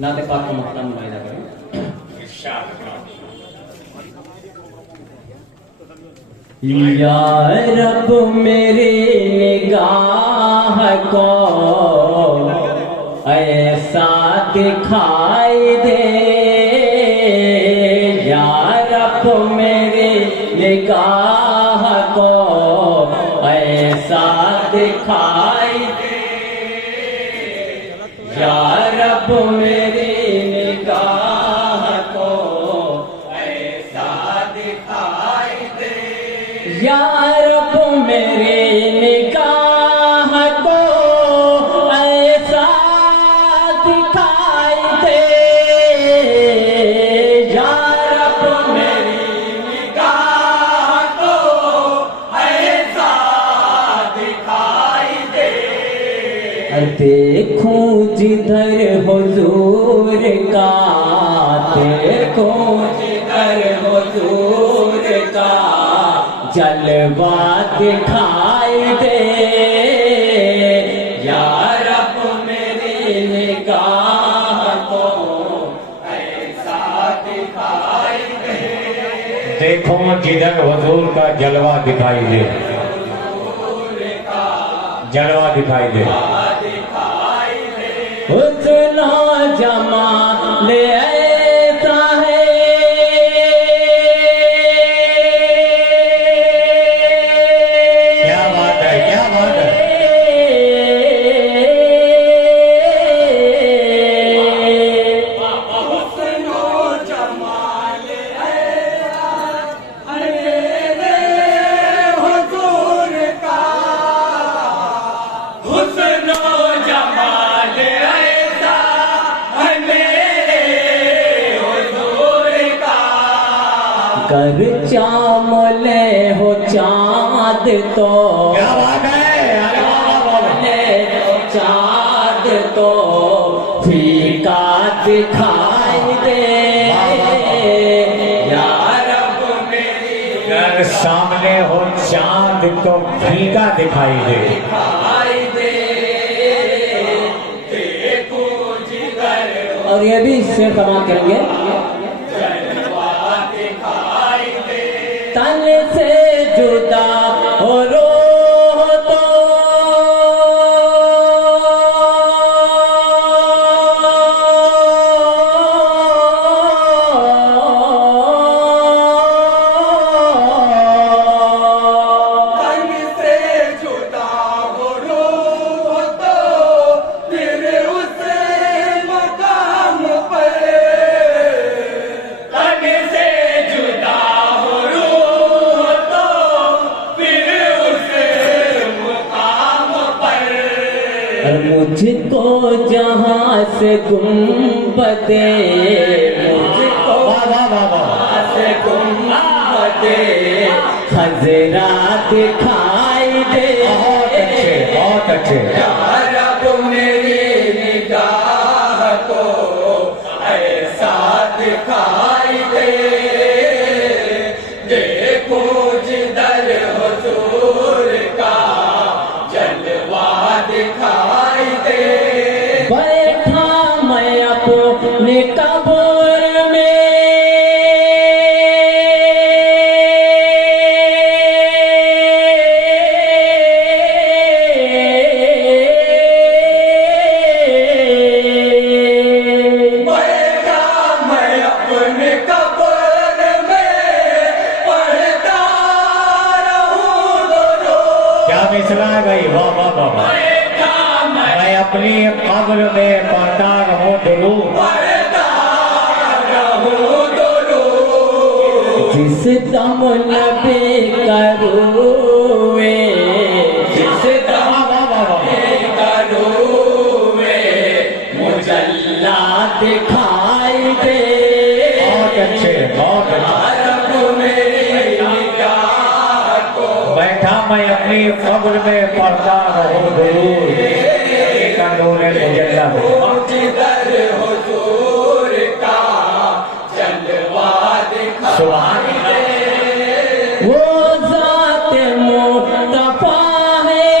नाते पाक का मसला मुलायदा करें। या रब मेरी निगाह को ऐसा दिखाई दे, या रब मेरी निगाह को ऐसा दिखाई दे, या रब मेरी निगाह को ऐसा दिखाई दे, या रब मेरी निगाह को ऐसा दिखाई दे, या रब मेरी निगाह को ऐसा दिखाई दे। देखूं जिधर हुजूर का, देखूं जिधर हुजूर का जलवा दिखाई दे, या रब मेरी निगाह को ऐसा दिखाई दे। देखो जिधर हुजूर का जलवा दिखाई दे, जलवा दिखाई दे। हुस्न जमाल ऐसा है, क्या बात है, क्या बात है। हुस्न जमाल ऐसा है मेरे हुजूर का, हुस्न जमाल ऐसा है मेरे हुजूर का। कर चामले हो चाँद तो, क्या बात है, अरे वाह, वाह, वाह। चाँद तो फीका दिखाई दे, या रब मेरी अगर सामने हो चांद तो फीका दिखाई दे। दिखाई दे। देखो जिधर, और ये भी इससे तमाम करेंगे, जलवा दिखाई दे। तन से जुदा हो रोह तो, तन से जुदा हो रोह तो फिर उसे मकाम पर, तन से जुदा हो रोह तो फिर उसे मकाम पर। मुझको जहाँ से गुंबदे, मुझको वाह, वाह, वाह, वाह। जहाँ से गुंबदे खजरा दिखाई दे। बहुत अच्छे, बहुत अच्छे। या रब मेरी निगाह को ऐसा दिखाई दे, देखो जिधर हुजूर का जलवा दिखाई दे। बैठा मैं अपनी कब्र में, बैठा मैं अपनी कब्र में, पढ़ता रहूं दरूद। क्या मिसला गई, वाह, वाह, वाह, वाह। बैठा मैं अपनी कब्र में पढ़ता रहूं दुरूद। जिस दम नबी करूए, जिस दम नबी करूए मुजल्ला दिखाई दे। बहुत अच्छे, बहुत अच्छे। रब मेरी निगाह को बैठा मैं अपनी कब्र में पढ़ता रहूं दुरूद, का नूर मुजल्ला हो। जिधर हुजूर का जलवा दिखाई दे, वो ज़ात मुस्तफा है,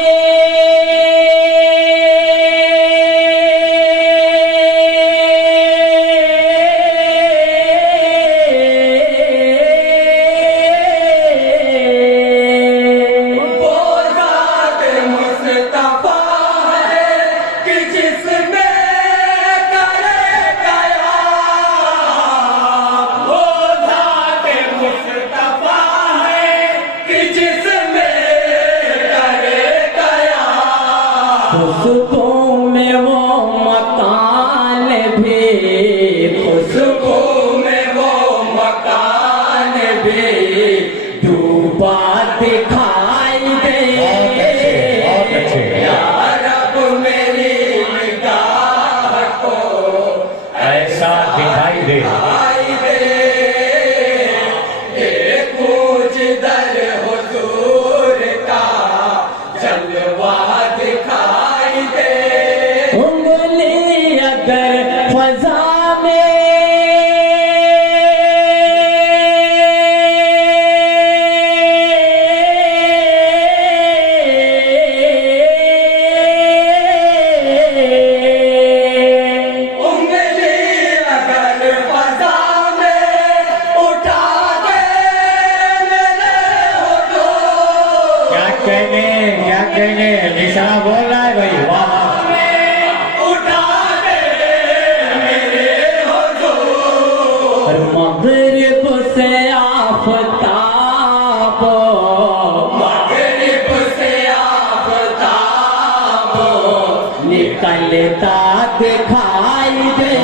खुशबू में वो मकान भी, खुशबू में वो मकान भी डूबा दिखाई दे। बहुत अच्छे। या रब मेरी निगाह को ऐसा दिखाई दे। देखूं जिधर हुजूर का जलवा दिखाई दे। उंगली अगर फजा क्या कहने निशाना बोल रहा है भाई। वाह मगरिब से आफताब, मगरिब से आफताब निकलता दिखाई दे।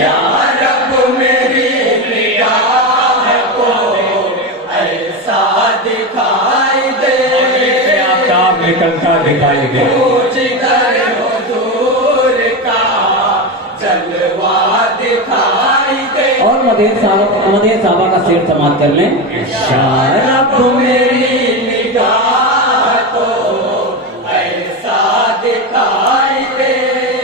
या रब मेरी निगाह को ऐसा दिखाई दे। आफ्ताब निकलता दिखाई दे। जिधर हुजूर का जलवा दिखाई दे। और मदीह साहबा का शेर समाप्त कर लें। या रब मेरी निगाह को ऐसा दिखाई दे।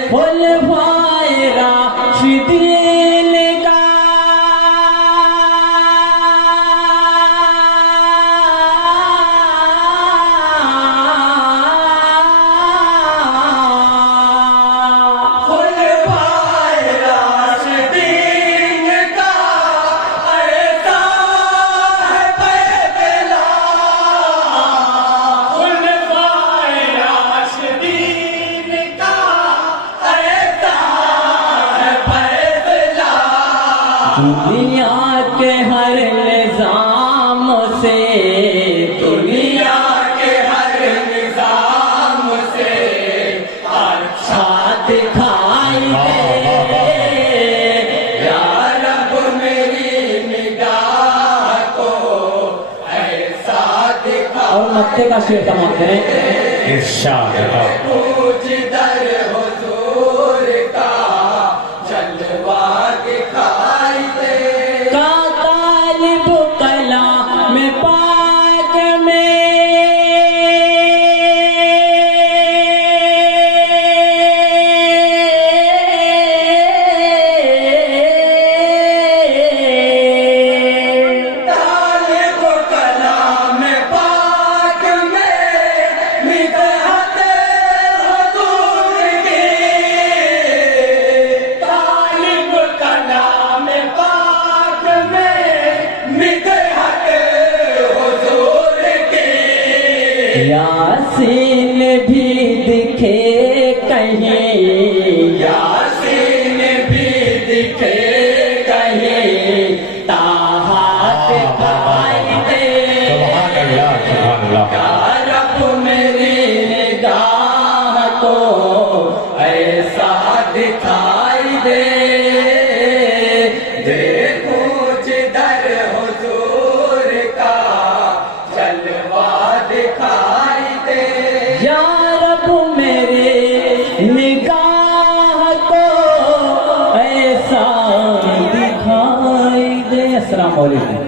खुलफाए राशिदीन का दुनिया के हर निजाम से, दुनिया के हर निजाम से अच्छा दिखाई दे। या रब मेरी निगाह को ऐसा दिखा। और मत्ते का शेर समाप्त करें। इरशाद। जिधर हुजूर का जलवा दिखाई दे। का तालिब कलाम पाक में तालिब कलाम पाक में निगाह हुजूर की। तालिब कलाम पाक में निगाह हुजूर की। यासीन भी दिखे कहीं, यासीन भी दिखे कहीं ताहा दिखाई दे। सुभान अल्लाह, सुभान अल्लाह। या रब मेरी निगाह को ऐसा दिखाई दे। देखूं जिधर हुजूर का जलवा दिखाई दे। या रब मेरी निगाह को ऐसा दिखाई दे। अस्सलाम वालेकुम।